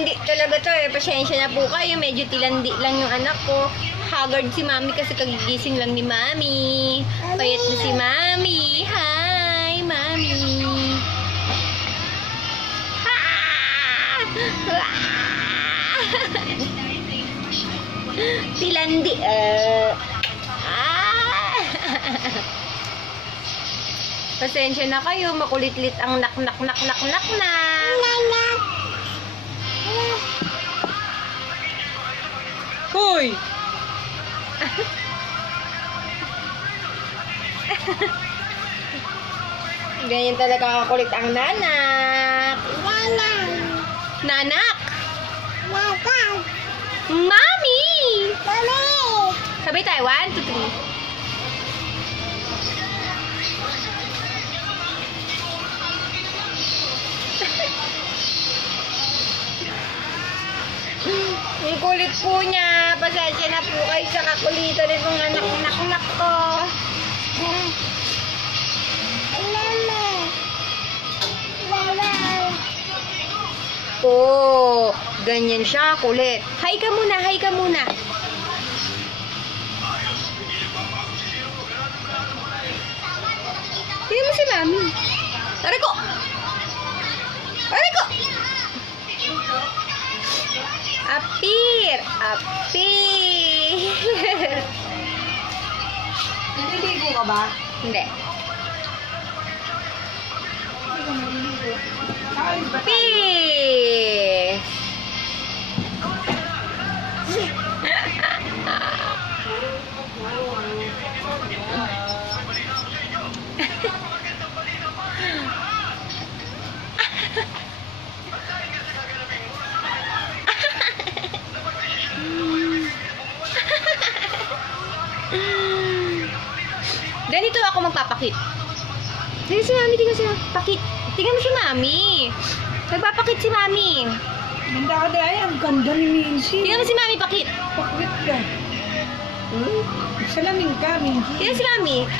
tilandi talaga to eh. Pasensya na po kayo. Medyo tilandi lang yung anak ko. Haggard si Mami kasi kagigising lang ni Mami. Payat na si Mami. Hi, Mami. Tilandi. Pasensya na kayo. Makulit-lit ang nak-nak-nak-nak-nak na. Hoy! Ganyan talaga kakulit ang nanak. Nanak! Mami! Sabay tayo. 1, 2, 3. Ang kulit po niya. Pasensya na po kayo sa kakulitan nitong anak-nak ko. Oh, ganyan siya, kulit. Hi ka muna, hi ka muna. Tingnan mo si Mami. Aray ko! Aray ko! Apir! Apir! Naliligo ka ba? Hindi. Nakaalis ba tayo? Peace! Ganito ako magpapakit. Tingnan si Mami, tingnan si Mami. Pakit. Tingnan mo si Mami. Nagpapakit si Mami. Ganda ka dahil. Ang ganda ni Mincy. Tingnan mo si Mami, pakit. Paklit ka. Salamin ka, Mincy. Tingnan si Mami.